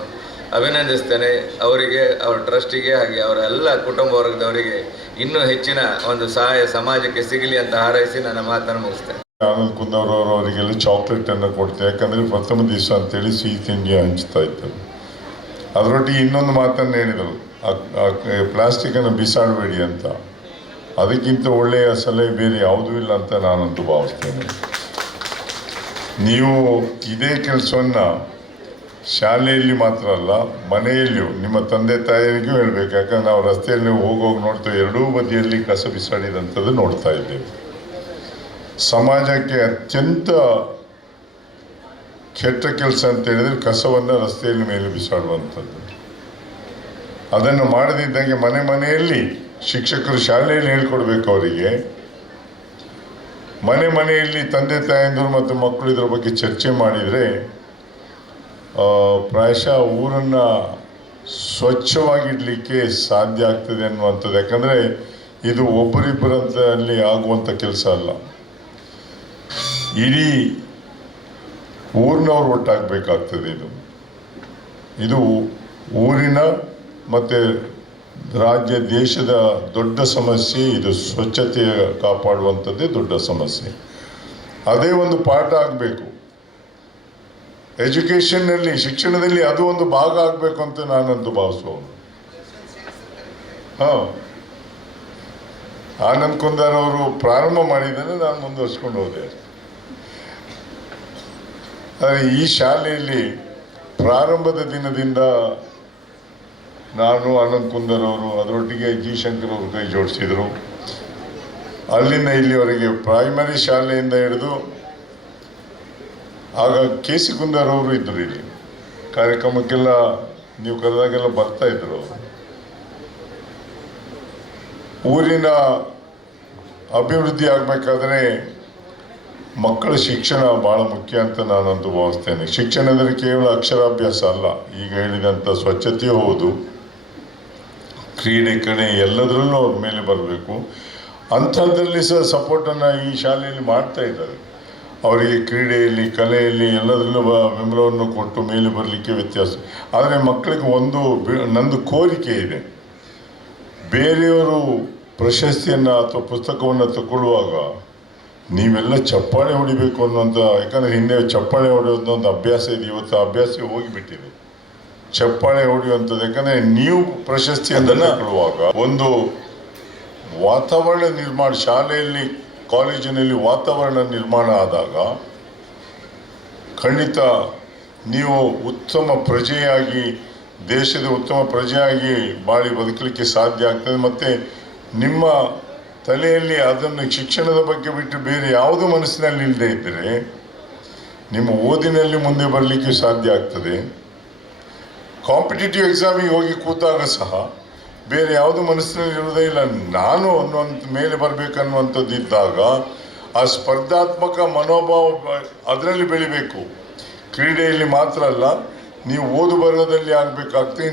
ಅಭಿನಂದಿಸ್ತೇನೆ. ಅವರಿಗೆ, ಅವ್ರ ಟ್ರಸ್ಟಿಗೆ, ಹಾಗೆ ಅವರ ಎಲ್ಲ ಕುಟುಂಬ ವರ್ಗದವರಿಗೆ ಇನ್ನೂ ಹೆಚ್ಚಿನ ಒಂದು ಸಹಾಯ ಸಮಾಜಕ್ಕೆ ಸಿಗಲಿ ಅಂತ ಹಾರೈಸಿ ನನ್ನ ಮಾತನ್ನು ಮುಗಿಸ್ತೇನೆ. ಆನಂದ್ ಕುಂದರ್ ಅವರಿಗೆಲ್ಲ ಚಾಕ್ಲೇಟನ್ನು ಕೊಡ್ತೇವೆ. ಯಾಕಂದರೆ ಪ್ರಥಮ ದಿವಸ ಅಂತೇಳಿ ಸಿಹಿ ತಿಂಡಿ ಹಂಚ್ತಾ ಇದ್ದರು. ಅದರೊಟ್ಟಿಗೆ ಇನ್ನೊಂದು ಮಾತನ್ನು ಹೇಳಿದರು, ಪ್ಲಾಸ್ಟಿಕ್ಕನ್ನು ಬಿಸಾಡಬೇಡಿ ಅಂತ. ಅದಕ್ಕಿಂತ ಒಳ್ಳೆಯ ಸಲಹೆ ಬೇರೆ ಯಾವುದೂ ಇಲ್ಲ ಅಂತ ನಾನಂತೂ ಭಾವಿಸ್ತೇನೆ. ನೀವು ಇದೇ ಕೆಲಸವನ್ನು ಶಾಲೆಯಲ್ಲಿ ಮಾತ್ರ ಅಲ್ಲ, ಮನೆಯಲ್ಲಿಯೂ ನಿಮ್ಮ ತಂದೆ ತಾಯಿಯರಿಗೂ ಹೇಳಬೇಕು. ಯಾಕಂದ್ರೆ ನಾವು ರಸ್ತೆಯಲ್ಲಿ ಹೋಗೋಗಿ ನೋಡ್ತೇವೆ, ಎರಡೂ ಬದಿಯಲ್ಲಿ ಕಸ ಬಿಸಾಡಿದಂಥದ್ದು ನೋಡ್ತಾ ಇದ್ದೇವೆ. ಸಮಾಜಕ್ಕೆ ಅತ್ಯಂತ ಕೆಟ್ಟ ಕೆಲಸ ಅಂತ ಹೇಳಿದರೆ ಕಸವನ್ನು ರಸ್ತೆಯಲ್ಲಿ ಮೇಲೆ ಬಿಸಾಡುವಂಥದ್ದು. ಅದನ್ನು ಮಾಡದಿದ್ದಂಗೆ ಮನೆಯಲ್ಲಿ ಶಿಕ್ಷಕರು ಶಾಲೆಯಲ್ಲಿ ಹೇಳ್ಕೊಡ್ಬೇಕು ಅವರಿಗೆ. ಮನೆಯಲ್ಲಿ ತಂದೆ ತಾಯಂದಿರು ಮತ್ತು ಮಕ್ಕಳು ಇದರ ಬಗ್ಗೆ ಚರ್ಚೆ ಮಾಡಿದರೆ ಪ್ರಾಯಶಃ ಊರನ್ನು ಸ್ವಚ್ಛವಾಗಿಡಲಿಕ್ಕೆ ಸಾಧ್ಯ ಆಗ್ತದೆ ಅನ್ನುವಂಥದ್ದು. ಯಾಕಂದರೆ ಇದು ಒಬ್ಬರಿಬ್ಬರಲ್ಲಿ ಆಗುವಂಥ ಕೆಲಸ ಅಲ್ಲ, ಇಡೀ ಊರಿನವ್ರು ಒಟ್ಟಾಗಬೇಕಾಗ್ತದೆ. ಇದು ಊರಿನ ಮತ್ತು ರಾಜ್ಯ ದೇಶದ ದೊಡ್ಡ ಸಮಸ್ಯೆ. ಇದು ಸ್ವಚ್ಛತೆ ಕಾಪಾಡುವಂಥದ್ದೇ ದೊಡ್ಡ ಸಮಸ್ಯೆ. ಅದೇ ಒಂದು ಪಾಠ ಆಗಬೇಕು ಎಜುಕೇಷನ್ನಲ್ಲಿ, ಶಿಕ್ಷಣದಲ್ಲಿ ಅದು ಒಂದು ಭಾಗ ಆಗಬೇಕು ಅಂತ ನಾನಂತೂ ಭಾವಿಸುವವನು. ಆನಂದ್ ಕುಂದರ್ ಅವರು ಪ್ರಾರಂಭ ಮಾಡಿದ್ದನ್ನು ನಾನು ಮುಂದುವರಿಸ್ಕೊಂಡು ಹೋದೆ. ಆದರೆ ಈ ಶಾಲೆಯಲ್ಲಿ ಪ್ರಾರಂಭದ ದಿನದಿಂದ ನಾನು, ಆನಂದ್ ಕುಂದರ್ ಅವರು, ಅದರೊಟ್ಟಿಗೆ ಜಿ ಶಂಕರ್ ಅವರು ಕೈ ಜೋಡಿಸಿದರು. ಅಲ್ಲಿಂದ ಇಲ್ಲಿವರೆಗೆ ಪ್ರೈಮರಿ ಶಾಲೆಯಿಂದ ಹಿಡಿದು, ಆಗ KC ಕುಂದರ್ ಅವರು ಇದ್ದರು ಇಲ್ಲಿ ಕಾರ್ಯಕ್ರಮಕ್ಕೆಲ್ಲ, ನೀವು ಕರೆದಾಗೆಲ್ಲ ಬರ್ತಾ ಇದ್ರು ಅವರು. ಊರಿನ ಅಭಿವೃದ್ಧಿ ಆಗಬೇಕಾದ್ರೆ ಮಕ್ಕಳ ಶಿಕ್ಷಣ ಭಾಳ ಮುಖ್ಯ ಅಂತ ನಾನಂತೂ ಭಾವಿಸ್ತೇನೆ. ಶಿಕ್ಷಣ ಅಂದರೆ ಕೇವಲ ಅಕ್ಷರಾಭ್ಯಾಸ ಅಲ್ಲ, ಈಗ ಹೇಳಿದಂಥ ಸ್ವಚ್ಛತೆಯೂ ಹೌದು, ಕ್ರೀಡೆ ಕಡೆ ಎಲ್ಲದರಲ್ಲೂ ಅವ್ರ ಮೇಲೆ ಬರಬೇಕು. ಅಂಥದ್ರಲ್ಲಿ ಸಹ ಸಪೋರ್ಟನ್ನು ಈ ಶಾಲೆಯಲ್ಲಿ ಮಾಡ್ತಾ ಇದ್ದಾರೆ. ಅವರಿಗೆ ಕ್ರೀಡೆಯಲ್ಲಿ, ಕಲೆಯಲ್ಲಿ ಎಲ್ಲದರಲ್ಲೂ ಬೆಂಬಲವನ್ನು ಕೊಟ್ಟು ಮೇಲೆ ಬರಲಿಕ್ಕೆ ವ್ಯತ್ಯಾಸ. ಆದರೆ ಮಕ್ಕಳಿಗೆ ನಂದು ಕೋರಿಕೆ ಇದೆ, ಬೇರೆಯವರು ಪ್ರಶಸ್ತಿಯನ್ನು ಅಥವಾ ಪುಸ್ತಕವನ್ನು ತಗೊಳ್ಳುವಾಗ ನೀವೆಲ್ಲ ಚಪ್ಪಾಳೆ ಹೊಡಿಬೇಕು ಅನ್ನೋಂಥ, ಯಾಕಂದರೆ ಹಿಂದೆ ಚಪ್ಪಾಳೆ ಹೊಡೆಯೋದು ಒಂದು ಅಭ್ಯಾಸ ಇದೆ, ಇವತ್ತು ಅಭ್ಯಾಸ ಹೋಗಿಬಿಟ್ಟಿದೆ ಚಪ್ಪಾಳೆ ಹೊಡೆಯುವಂಥದ್ದು. ಯಾಕಂದರೆ ನೀವು ಪ್ರಶಸ್ತಿಯನ್ನು ತಗೊಳ್ಳುವಾಗ ಒಂದು ವಾತಾವರಣ ನಿರ್ಮಾಣ, ಶಾಲೆಯಲ್ಲಿ ಕಾಲೇಜಿನಲ್ಲಿ ವಾತಾವರಣ ನಿರ್ಮಾಣ ಆದಾಗ ಖಂಡಿತ ನೀವು ಉತ್ತಮ ಪ್ರಜೆಯಾಗಿ, ದೇಶದ ಉತ್ತಮ ಪ್ರಜೆಯಾಗಿ ಬಾಳಿ ಬದುಕಲಿಕ್ಕೆ ಸಾಧ್ಯ ಆಗ್ತದೆ. ಮತ್ತು ನಿಮ್ಮ ತಲೆಯಲ್ಲಿ ಅದನ್ನು ಶಿಕ್ಷಣದ ಬಗ್ಗೆ ಬಿಟ್ಟು ಬೇರೆ ಯಾವುದು ಮನಸ್ಸಿನಲ್ಲಿ ಇಲ್ಲದೆ ಇದ್ದರೆ ನಿಮ್ಮ ಓದಿನಲ್ಲಿ ಮುಂದೆ ಬರಲಿಕ್ಕೆ ಸಾಧ್ಯ ಆಗ್ತದೆ. ಕಾಂಪಿಟೇಟಿವ್ ಎಕ್ಸಾಮಿಗೆ ಹೋಗಿ ಕೂತಾಗ ಸಹ ಬೇರೆ ಯಾವುದು ಮನಸ್ಸಿನಲ್ಲಿ ಇರುವುದೇ ಇಲ್ಲ. ನಾನು ಅನ್ನುವಂಥ ಮೇಲೆ ಬರಬೇಕನ್ನುವಂಥದ್ದು ಇದ್ದಾಗ ಆ ಸ್ಪರ್ಧಾತ್ಮಕ ಮನೋಭಾವ ಅದರಲ್ಲಿ ಬೆಳಿಬೇಕು. ಕ್ರೀಡೆಯಲ್ಲಿ ಮಾತ್ರ ಅಲ್ಲ, ನೀವು ಓದು ಬರೋದಲ್ಲಿ ಆಗಬೇಕಾಗ್ತದೆ.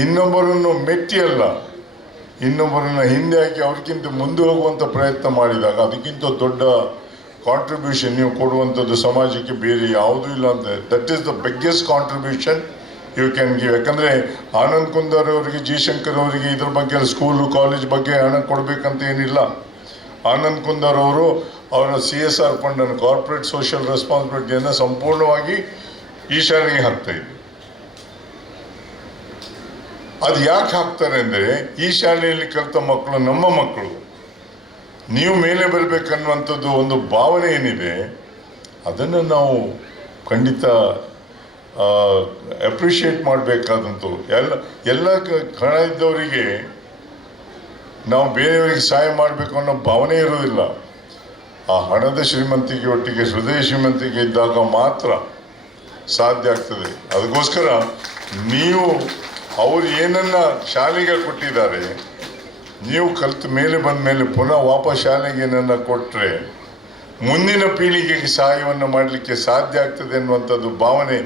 ಇನ್ನೊಬ್ಬರನ್ನು ಮೆಟ್ಟಿ ಅಲ್ಲ, ಇನ್ನೊಬ್ಬರನ್ನು ಹಿಂದೆ ಹಾಕಿ ಅವ್ರಿಗಿಂತ ಮುಂದೆ ಹೋಗುವಂಥ ಪ್ರಯತ್ನ ಮಾಡಿದಾಗ ಅದಕ್ಕಿಂತ ದೊಡ್ಡ ಕಾಂಟ್ರಿಬ್ಯೂಷನ್ ನೀವು ಕೊಡುವಂಥದ್ದು ಸಮಾಜಕ್ಕೆ ಬೇರೆ ಯಾವುದೂ ಇಲ್ಲ ಅಂತ. That is the biggest contribution you can give. ಯಾಕಂದರೆ ಆನಂದ್ ಕುಂದರ್ ಅವರಿಗೆ, ಜಿ ಶಂಕರ್ ಅವರಿಗೆ ಇದ್ರ ಬಗ್ಗೆ ಸ್ಕೂಲು ಕಾಲೇಜ್ ಬಗ್ಗೆ ಹಣ ಕೊಡಬೇಕಂತ ಏನಿಲ್ಲ. ಆನಂದ್ ಕುಂದರ್ ಅವರು ಅವರ CSR ಫಂಡನ್ನು, ಕಾರ್ಪೊರೇಟ್ ಸೋಷಿಯಲ್ ರೆಸ್ಪಾನ್ಸಿಬಿಲಿಟಿಯನ್ನು ಸಂಪೂರ್ಣವಾಗಿ ಈ ಶಾಲೆಗೆ ಹಾಕ್ತಾಯಿದ್ರು. ಅದು ಯಾಕೆ ಹಾಕ್ತಾರೆ ಅಂದರೆ ಈ ಶಾಲೆಯಲ್ಲಿ ಕಲಿತ ಮಕ್ಕಳು ನಮ್ಮ ಮಕ್ಕಳು, ನೀವು ಮೇಲೆ ಬರಬೇಕನ್ನುವಂಥದ್ದು ಒಂದು ಭಾವನೆ ಏನಿದೆ ಅದನ್ನು ನಾವು ಖಂಡಿತ ಅಪ್ರಿಷಿಯೇಟ್ ಮಾಡಬೇಕಾದಂತು. ಎಲ್ಲ ಹಣ ಇದ್ದವರಿಗೆ ನಾವು ಬೇರೆಯವರಿಗೆ ಸಹಾಯ ಮಾಡಬೇಕು ಅನ್ನೋ ಭಾವನೆ ಇರೋದಿಲ್ಲ. ಆ ಹಣದ ಶ್ರೀಮಂತಿಕೆ ಒಟ್ಟಿಗೆ ಹೃದಯ ಶ್ರೀಮಂತಿಕೆ ಇದ್ದಾಗ ಮಾತ್ರ ಸಾಧ್ಯ ಆಗ್ತದೆ. ಅದಕ್ಕೋಸ್ಕರ ನೀವು ಅವರು ಏನನ್ನ ಶಾಲೆಗೆ ಕೊಟ್ಟಿದ್ದಾರೆ, ನೀವು ಕಲಿತ ಮೇಲೆ ಬಂದ ಮೇಲೆ ಪುನಃ ವಾಪಸ್ ಶಾಲೆಗೆ ಏನನ್ನ ಕೊಟ್ಟರೆ ಮುಂದಿನ ಪೀಳಿಗೆಗೆ ಸಹಾಯವನ್ನು ಮಾಡಲಿಕ್ಕೆ ಸಾಧ್ಯ ಆಗ್ತದೆ ಅನ್ನುವಂಥದ್ದು ಭಾವನೆ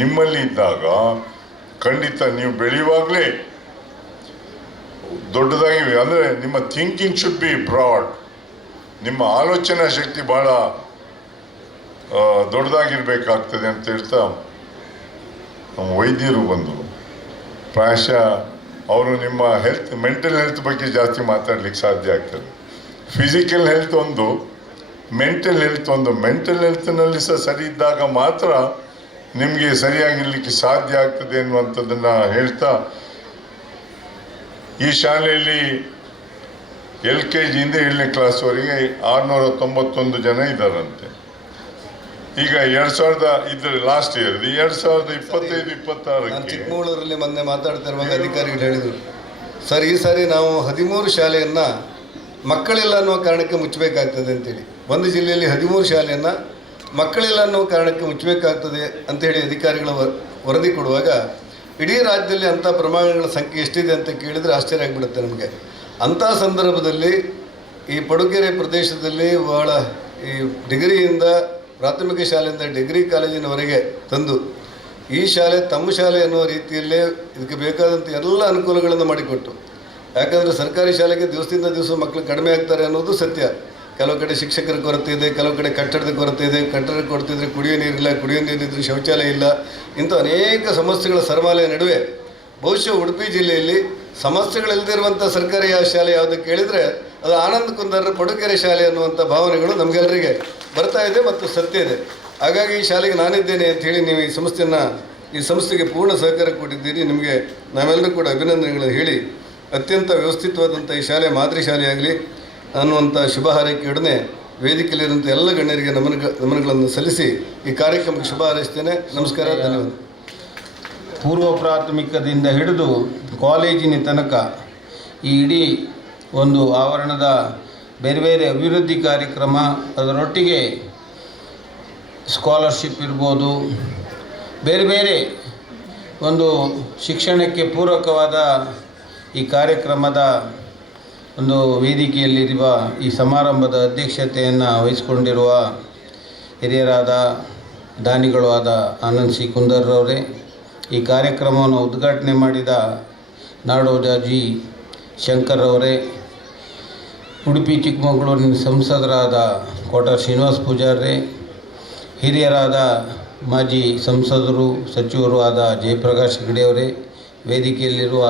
ನಿಮ್ಮಲ್ಲಿ ಇದ್ದಾಗ ಖಂಡಿತ ನೀವು ಬೆಳೆಯುವಾಗಲೇ ದೊಡ್ಡದಾಗಿ, ಅಂದರೆ ನಿಮ್ಮ ಥಿಂಕಿಂಗ್ ಶುಡ್ ಬಿ ಬ್ರಾಡ್. ನಿಮ್ಮ ಆಲೋಚನಾ ಶಕ್ತಿ ಭಾಳ ದೊಡ್ಡದಾಗಿರ್ಬೇಕಾಗ್ತದೆ ಅಂತ ಹೇಳ್ತಾ ನಮ್ಮ ವೈದ್ಯರು ಬಂದು ಪ್ರಾಯಶಃ ಅವರು ನಿಮ್ಮ ಮೆಂಟಲ್ ಹೆಲ್ತ್ ಬಗ್ಗೆ ಜಾಸ್ತಿ ಮಾತಾಡ್ಲಿಕ್ಕೆ ಸಾಧ್ಯ ಆಗ್ತದೆ. ಫಿಸಿಕಲ್ ಹೆಲ್ತ್ ಒಂದು, ಮೆಂಟಲ್ ಹೆಲ್ತ್ ಒಂದು. ಮೆಂಟಲ್ ಹೆಲ್ತ್ನಲ್ಲಿ ಸಹ ಸರಿ ಇದ್ದಾಗ ಮಾತ್ರ ನಿಮಗೆ ಸರಿಯಾಗಿರ್ಲಿಕ್ಕೆ ಸಾಧ್ಯ ಆಗ್ತದೆ ಅನ್ನುವಂಥದ್ದನ್ನು ಹೇಳ್ತಾ, ಈ ಶಾಲೆಯಲ್ಲಿ LKG ಇಂದ 7ನೇ ಕ್ಲಾಸ್ವರೆಗೆ 691 ಜನ ಇದ್ದಾರಂತೆ. ಈಗ 2000 ಲಾಸ್ಟ್ ಇಯರ್ 2025-26 ಚಿಕ್ಕಮಗಳೂರಲ್ಲಿ ಮೊನ್ನೆ ಮಾತಾಡ್ತಿರುವಾಗ ಅಧಿಕಾರಿಗಳು ಹೇಳಿದರು, ಸರ್ ಈ ಸಾರಿ ನಾವು 13 ಶಾಲೆಯನ್ನು ಮಕ್ಕಳಿಲ್ಲ ಅನ್ನೋ ಕಾರಣಕ್ಕೆ ಮುಚ್ಚಬೇಕಾಗ್ತದೆ ಅಂತೇಳಿ. ಒಂದು ಜಿಲ್ಲೆಯಲ್ಲಿ 13 ಶಾಲೆಯನ್ನು ಮಕ್ಕಳಿಲ್ಲ ಅನ್ನೋ ಕಾರಣಕ್ಕೆ ಮುಚ್ಚಬೇಕಾಗ್ತದೆ ಅಂಥೇಳಿ ಅಧಿಕಾರಿಗಳ ವರದಿ ಕೊಡುವಾಗ ಇಡೀ ರಾಜ್ಯದಲ್ಲಿ ಅಂಥ ಪ್ರಮಾಣಗಳ ಸಂಖ್ಯೆ ಎಷ್ಟಿದೆ ಅಂತ ಕೇಳಿದರೆ ಆಶ್ಚರ್ಯ ಆಗಿಬಿಡುತ್ತೆ ನಮಗೆ. ಅಂಥ ಸಂದರ್ಭದಲ್ಲಿ ಈ ಪಡುಗೆರೆ ಪ್ರದೇಶದಲ್ಲಿ ಭಾಳ ಈ ಡಿಗ್ರಿಯಿಂದ, ಪ್ರಾಥಮಿಕ ಶಾಲೆಯಿಂದ ಡಿಗ್ರಿ ಕಾಲೇಜಿನವರೆಗೆ ತಂದು ಈ ಶಾಲೆ ತಮ್ಮ ಶಾಲೆ ಅನ್ನುವ ರೀತಿಯಲ್ಲೇ ಇದಕ್ಕೆ ಬೇಕಾದಂಥ ಎಲ್ಲ ಅನುಕೂಲಗಳನ್ನು ಮಾಡಿಕೊಟ್ಟು. ಯಾಕಂದರೆ ಸರ್ಕಾರಿ ಶಾಲೆಗೆ ದಿವಸದಿಂದ ದಿವಸ ಮಕ್ಕಳು ಕಡಿಮೆ ಆಗ್ತಾರೆ ಅನ್ನೋದು ಸತ್ಯ. ಕೆಲವು ಕಡೆ ಶಿಕ್ಷಕರ ಕೊರತೆ ಇದೆ, ಕೆಲವು ಕಡೆ ಕಟ್ಟಡದ ಕೊರತೆ ಇದೆ. ಕಟ್ಟಡ ಕೊಡ್ತಿದ್ರೆ ಕುಡಿಯೋ ನೀರಿಲ್ಲ, ಕುಡಿಯೋ ನೀರಿದ್ರೆ ಶೌಚಾಲಯ ಇಲ್ಲ. ಇಂಥ ಅನೇಕ ಸಮಸ್ಯೆಗಳ ಸರಮಾಲೆಯ ನಡುವೆ ಬಹುಶಃ ಉಡುಪಿ ಜಿಲ್ಲೆಯಲ್ಲಿ ಸಮಸ್ಯೆಗಳಿಲ್ಲದಿರುವಂಥ ಸರ್ಕಾರಿ ಶಾಲೆ ಯಾವುದು ಕೇಳಿದರೆ ಅದು ಆನಂದ್ ಕುಂದರ್ ಪಡುಕೆರೆ ಶಾಲೆ ಅನ್ನುವಂಥ ಭಾವನೆಗಳು ನಮಗೆಲ್ಲರಿಗೆ ಬರ್ತಾ ಇದೆ ಮತ್ತು ಸತ್ಯ ಇದೆ. ಹಾಗಾಗಿ ಈ ಶಾಲೆಗೆ ನಾನಿದ್ದೇನೆ ಅಂಥೇಳಿ ನೀವು ಈ ಸಂಸ್ಥೆಗೆ ಪೂರ್ಣ ಸಹಕಾರ ಕೊಟ್ಟಿದ್ದೀರಿ. ನಿಮಗೆ ನಾವೆಲ್ಲರೂ ಕೂಡ ಅಭಿನಂದನೆಗಳನ್ನು ಹೇಳಿ, ಅತ್ಯಂತ ವ್ಯವಸ್ಥಿತವಾದಂಥ ಈ ಶಾಲೆ ಮಾದರಿ ಶಾಲೆಯಾಗಲಿ ಅನ್ನುವಂಥ ಶುಭ ಹಾರೈಕೆಯೊಡನೆ ವೇದಿಕೆಯಲ್ಲಿರುವಂಥ ಎಲ್ಲ ಗಣ್ಯರಿಗೆ ನಮನಗಳನ್ನು ಸಲ್ಲಿಸಿ ಈ ಕಾರ್ಯಕ್ರಮಕ್ಕೆ ಶುಭ ಹಾರೈಸ್ತೇನೆ. ನಮಸ್ಕಾರ, ಧನ್ಯವಾದ. ಪೂರ್ವ ಪ್ರಾಥಮಿಕದಿಂದ ಹಿಡಿದು ಕಾಲೇಜಿನ ತನಕ ಈ ಇಡೀ ಒಂದು ಆವರಣದ ಬೇರೆ ಬೇರೆ ಅಭಿವೃದ್ಧಿ ಕಾರ್ಯಕ್ರಮ, ಅದರೊಟ್ಟಿಗೆ ಸ್ಕಾಲರ್ಶಿಪ್ ಇರ್ಬೋದು, ಬೇರೆ ಬೇರೆ ಒಂದು ಶಿಕ್ಷಣಕ್ಕೆ ಪೂರಕವಾದ ಈ ಕಾರ್ಯಕ್ರಮದ ಒಂದು ವೇದಿಕೆಯಲ್ಲಿರುವ ಈ ಸಮಾರಂಭದ ಅಧ್ಯಕ್ಷತೆಯನ್ನು ವಹಿಸಿಕೊಂಡಿರುವ ಹಿರಿಯರಾದ ದಾನಿಗಳು ಆದ ಆನಂದ್ ಸಿ ಕುಂದರ್ರವರೇ, ಈ ಕಾರ್ಯಕ್ರಮವನ್ನು ಉದ್ಘಾಟನೆ ಮಾಡಿದ ನಾಡೋಜ ಜಿ ಶಂಕರ್ ಅವರೇ, ಉಡುಪಿ ಚಿಕ್ಕಮಗಳೂರಿನ ಸಂಸದರಾದ ಕೋಟ ಶ್ರೀನಿವಾಸ ಪೂಜಾರ್ರೇ, ಹಿರಿಯರಾದ ಮಾಜಿ ಸಂಸದರು ಸಚಿವರು ಆದ ಜಯಪ್ರಕಾಶ್ ಹೆಗಡೆಯವರೇ, ವೇದಿಕೆಯಲ್ಲಿರುವ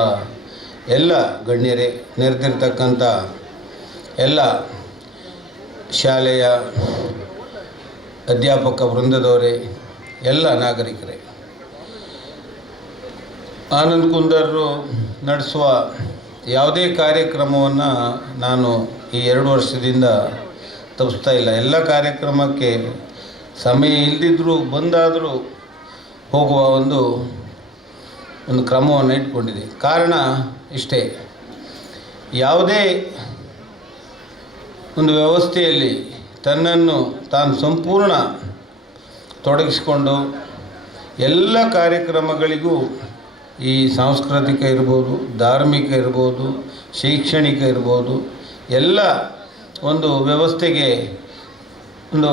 ಎಲ್ಲ ಗಣ್ಯರೇ, ನೆರೆದಿರ್ತಕ್ಕಂಥ ಎಲ್ಲ ಶಾಲೆಯ ಅಧ್ಯಾಪಕ ವೃಂದದವರೇ, ಎಲ್ಲ ನಾಗರಿಕರೇ, ಆನಂದ್ ಕುಂದರ್ರು ನಡೆಸುವ ಯಾವುದೇ ಕಾರ್ಯಕ್ರಮವನ್ನು ನಾನು ಈ 2 ವರ್ಷದಿಂದ ತಪ್ಪಿಸ್ತಾ ಇಲ್ಲ. ಎಲ್ಲ ಕಾರ್ಯಕ್ರಮಕ್ಕೆ ಸಮಯ ಇಲ್ಲದಿದ್ದರೂ ಬಂದಾದರೂ ಹೋಗುವ ಒಂದು ಕ್ರಮವನ್ನು ಇಟ್ಕೊಂಡಿದೆ. ಕಾರಣ ಇಷ್ಟೇ, ಯಾವುದೇ ಒಂದು ವ್ಯವಸ್ಥೆಯಲ್ಲಿ ತನ್ನನ್ನು ತಾನು ಸಂಪೂರ್ಣ ತೊಡಗಿಸಿಕೊಂಡು ಎಲ್ಲ ಕಾರ್ಯಕ್ರಮಗಳಿಗೂ ಈ ಸಾಂಸ್ಕೃತಿಕ ಇರ್ಬೋದು, ಧಾರ್ಮಿಕ ಇರ್ಬೋದು, ಶೈಕ್ಷಣಿಕ ಇರ್ಬೋದು, ಎಲ್ಲ ಒಂದು ವ್ಯವಸ್ಥೆಗೆ ಒಂದು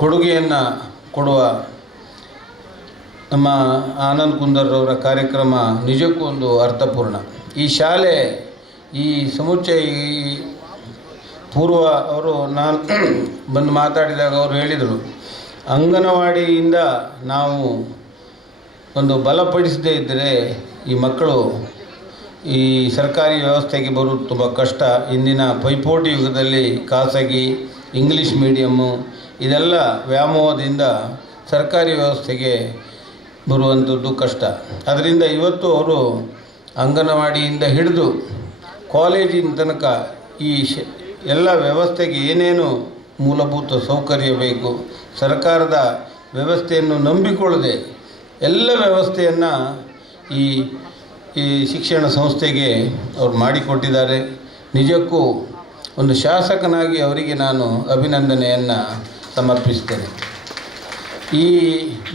ಕೊಡುಗೆಯನ್ನು ಕೊಡುವ ನಮ್ಮ ಆನಂದ್ ಕುಂದರ್ರವರ ಕಾರ್ಯಕ್ರಮ ನಿಜಕ್ಕೂ ಒಂದು ಅರ್ಥಪೂರ್ಣ. ಈ ಶಾಲೆ ಈ ಸಮುಚ್ಚಯ ಈ ಪೂರ್ವ ಅವರು ನಾನು ಬಂದು ಮಾತಾಡಿದಾಗ ಅವರು ಹೇಳಿದರು, ಅಂಗನವಾಡಿಯಿಂದ ನಾವು ಒಂದು ಬಲಪಡಿಸದೇ ಇದ್ದರೆ ಈ ಮಕ್ಕಳು ಈ ಸರ್ಕಾರಿ ವ್ಯವಸ್ಥೆಗೆ ಬರೋದು ತುಂಬ ಕಷ್ಟ. ಇಂದಿನ ಪೈಪೋಟಿ ಯುಗದಲ್ಲಿ ಖಾಸಗಿ ಇಂಗ್ಲೀಷ್ ಮೀಡಿಯಮ್ಮು ಇದೆಲ್ಲ ವ್ಯಾಮೋಹದಿಂದ ಸರ್ಕಾರಿ ವ್ಯವಸ್ಥೆಗೆ ಬರುವಂಥದ್ದು ಕಷ್ಟ. ಅದರಿಂದ ಇವತ್ತು ಅವರು ಅಂಗನವಾಡಿಯಿಂದ ಹಿಡಿದು ಕಾಲೇಜಿನ ತನಕ ಈ ಎಲ್ಲ ವ್ಯವಸ್ಥೆಗೆ ಏನೇನು ಮೂಲಭೂತ ಸೌಕರ್ಯ ಬೇಕು, ಸರ್ಕಾರದ ವ್ಯವಸ್ಥೆಯನ್ನು ನಂಬಿಕೊಳ್ಳದೆ ಎಲ್ಲ ವ್ಯವಸ್ಥೆಯನ್ನು ಈ ಶಿಕ್ಷಣ ಸಂಸ್ಥೆಗೆ ಅವ್ರು ಮಾಡಿಕೊಟ್ಟಿದ್ದಾರೆ. ನಿಜಕ್ಕೂ ಒಂದು ಶಾಸಕನಾಗಿ ಅವರಿಗೆ ನಾನು ಅಭಿನಂದನೆಯನ್ನು ಸಮರ್ಪಿಸ್ತೇನೆ. ಈ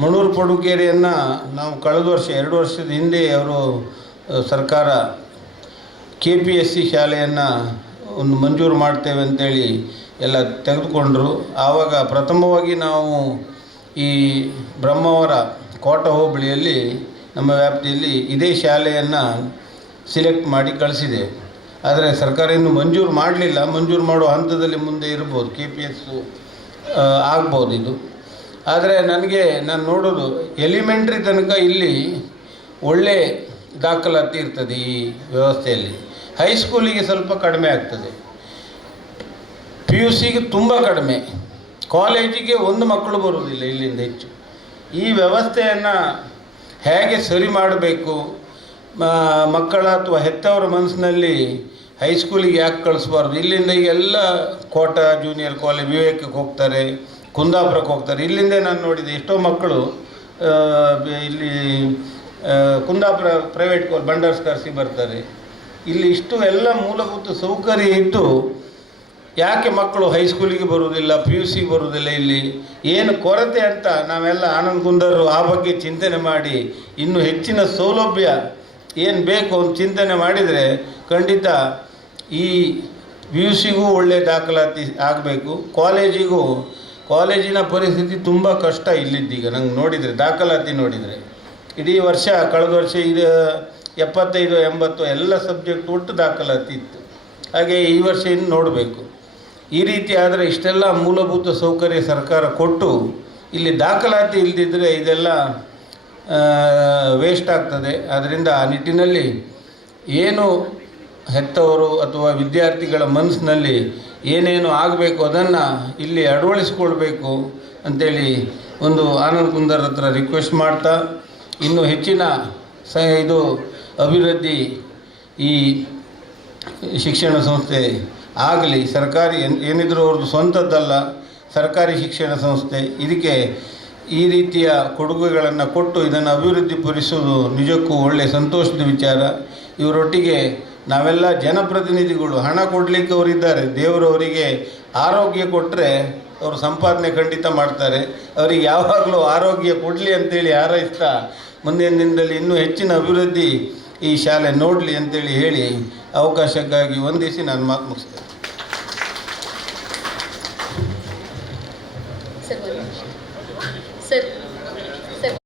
ಮಣೂರು ಪಡುಕೇರಿಯನ್ನು ನಾವು ಕಳೆದ ವರ್ಷ 2 ವರ್ಷದ ಹಿಂದೆ ಅವರು ಸರ್ಕಾರ KPSC ಶಾಲೆಯನ್ನು ಒಂದು ಮಂಜೂರು ಮಾಡ್ತೇವೆ ಅಂತೇಳಿ ಎಲ್ಲ ತೆಗೆದುಕೊಂಡರು. ಆವಾಗ ಪ್ರಥಮವಾಗಿ ನಾವು ಈ ಬ್ರಹ್ಮಾವರ ಕೋಟ ಹೋಬಳಿಯಲ್ಲಿ ನಮ್ಮ ವ್ಯಾಪ್ತಿಯಲ್ಲಿ ಇದೇ ಶಾಲೆಯನ್ನು ಸಿಲೆಕ್ಟ್ ಮಾಡಿ ಕಳಿಸಿದೆ. ಆದರೆ ಸರ್ಕಾರ ಇನ್ನೂ ಮಂಜೂರು ಮಾಡಲಿಲ್ಲ. ಮಂಜೂರು ಮಾಡೋ ಹಂತದಲ್ಲಿ ಮುಂದೆ ಇರ್ಬೋದು, KPS ಆಗ್ಬೋದು ಇದು. ಆದರೆ ನಾನು ನೋಡೋದು ಎಲಿಮೆಂಟ್ರಿ ತನಕ ಇಲ್ಲಿ ಒಳ್ಳೆ ದಾಖಲಾತಿ ಇರ್ತದೆ ಈ ವ್ಯವಸ್ಥೆಯಲ್ಲಿ. ಹೈಸ್ಕೂಲಿಗೆ ಸ್ವಲ್ಪ ಕಡಿಮೆ ಆಗ್ತದೆ, PUCಗೆ ತುಂಬ ಕಡಿಮೆ, ಕಾಲೇಜಿಗೆ ಒಂದು ಮಕ್ಕಳು ಬರುವುದಿಲ್ಲ ಇಲ್ಲಿಂದ ಹೆಚ್ಚು. ಈ ವ್ಯವಸ್ಥೆಯನ್ನು ಹೇಗೆ ಸರಿ ಮಾಡಬೇಕು, ಮಕ್ಕಳ ಅಥವಾ ಹೆತ್ತವರ ಮನಸ್ಸಿನಲ್ಲಿ ಹೈಸ್ಕೂಲಿಗೆ ಯಾಕೆ ಕಳಿಸ್ಬಾರ್ದು, ಇಲ್ಲಿಂದ ಈಗೆಲ್ಲ ಕೋಟ ಜೂನಿಯರ್ ಕಾಲೇಜ್ ವಿವೇಕಕ್ಕೆ ಹೋಗ್ತಾರೆ, ಕುಂದಾಪುರಕ್ಕೆ ಹೋಗ್ತಾರೆ. ಇಲ್ಲಿಂದ ನಾನು ನೋಡಿದೆ ಎಷ್ಟೋ ಮಕ್ಕಳು ಇಲ್ಲಿ ಕುಂದಾಪುರ ಪ್ರೈವೇಟ್ ಬಂಡರ್ಸ್ ಕರೆಸಿ ಬರ್ತಾರೆ. ಇಲ್ಲಿ ಇಷ್ಟು ಎಲ್ಲ ಮೂಲಭೂತ ಸೌಕರ್ಯ ಇದ್ದು ಯಾಕೆ ಮಕ್ಕಳು ಹೈಸ್ಕೂಲಿಗೆ ಬರುವುದಿಲ್ಲ, PUCಗೆ ಬರುವುದಿಲ್ಲ, ಇಲ್ಲಿ ಏನು ಕೊರತೆ ಅಂತ ನಾವೆಲ್ಲ ಆನಂದ್ ಕುಂದರ್ ಆ ಬಗ್ಗೆ ಚಿಂತನೆ ಮಾಡಿ ಇನ್ನೂ ಹೆಚ್ಚಿನ ಸೌಲಭ್ಯ ಏನು ಬೇಕು ಅಂತ ಚಿಂತನೆ ಮಾಡಿದರೆ ಖಂಡಿತ ಈ PUCಗೂ ಒಳ್ಳೆಯ ದಾಖಲಾತಿ ಆಗಬೇಕು. ಕಾಲೇಜಿನ ಪರಿಸ್ಥಿತಿ ತುಂಬ ಕಷ್ಟ ಇಲ್ಲಿದ್ದೀಗ. ನಂಗೆ ನೋಡಿದರೆ ದಾಖಲಾತಿ ನೋಡಿದರೆ ಇಡೀ ವರ್ಷ ಕಳೆದ ವರ್ಷ ಇದು 75-80 ಎಲ್ಲ ಸಬ್ಜೆಕ್ಟ್ ಒಟ್ಟು ದಾಖಲಾತಿ ಇತ್ತು. ಹಾಗೆ ಈ ವರ್ಷ ಇನ್ನು ನೋಡಬೇಕು. ಈ ರೀತಿ ಆದರೆ ಇಷ್ಟೆಲ್ಲ ಮೂಲಭೂತ ಸೌಕರ್ಯ ಸರ್ಕಾರ ಕೊಟ್ಟು ಇಲ್ಲಿ ದಾಖಲಾತಿ ಇಲ್ಲದಿದ್ದರೆ ಇದೆಲ್ಲ ವೇಸ್ಟ್ ಆಗ್ತದೆ. ಆದ್ದರಿಂದ ಆ ನಿಟ್ಟಿನಲ್ಲಿ ಏನು ಹೆತ್ತವರು ಅಥವಾ ವಿದ್ಯಾರ್ಥಿಗಳ ಮನಸ್ಸಿನಲ್ಲಿ ಏನೇನು ಆಗಬೇಕು ಅದನ್ನು ಇಲ್ಲಿ ಅಳವಡಿಸ್ಕೊಳ್ಬೇಕು ಅಂಥೇಳಿ ಒಂದು ಆನಂದ್ ಕುಂದರ್ ಹತ್ರ ರಿಕ್ವೆಸ್ಟ್ ಮಾಡ್ತಾ, ಇನ್ನೂ ಹೆಚ್ಚಿನ ಇದು ಅಭಿವೃದ್ಧಿ ಈ ಶಿಕ್ಷಣ ಸಂಸ್ಥೆ ಆಗಲಿ. ಸರ್ಕಾರಿ ಏನಿದ್ರೂ ಅವ್ರದ್ದು ಸ್ವಂತದ್ದಲ್ಲ, ಸರ್ಕಾರಿ ಶಿಕ್ಷಣ ಸಂಸ್ಥೆ. ಇದಕ್ಕೆ ಈ ರೀತಿಯ ಕೊಡುಗೆಗಳನ್ನು ಕೊಟ್ಟು ಇದನ್ನು ಅಭಿವೃದ್ಧಿಪಡಿಸೋದು ನಿಜಕ್ಕೂ ಒಳ್ಳೆಯ ಸಂತೋಷದ ವಿಚಾರ. ಇವರೊಟ್ಟಿಗೆ ನಾವೆಲ್ಲ ಜನಪ್ರತಿನಿಧಿಗಳು, ಹಣ ಕೊಡಲಿಕ್ಕೆ ಅವರಿದ್ದಾರೆ. ದೇವರವರಿಗೆ ಆರೋಗ್ಯ ಕೊಟ್ಟರೆ ಅವರು ಸಂಪಾದನೆ ಖಂಡಿತ ಮಾಡ್ತಾರೆ. ಅವರಿಗೆ ಯಾವಾಗಲೂ ಆರೋಗ್ಯ ಕೊಡಲಿ ಅಂತೇಳಿ ಹಾರೈಸ್ತಾ ಮುಂದಿನ ದಿನದಲ್ಲಿ ಇನ್ನೂ ಹೆಚ್ಚಿನ ಅಭಿವೃದ್ಧಿ ಈ ಶಾಲೆ ನೋಡಲಿ ಅಂತೇಳಿ ಹೇಳಿ ಅವಕಾಶಕ್ಕಾಗಿ ವಂದಿಸಿ ನಾನು ಮಾತು ಮುಗಿಸ್ತೇನೆ. ಸರ್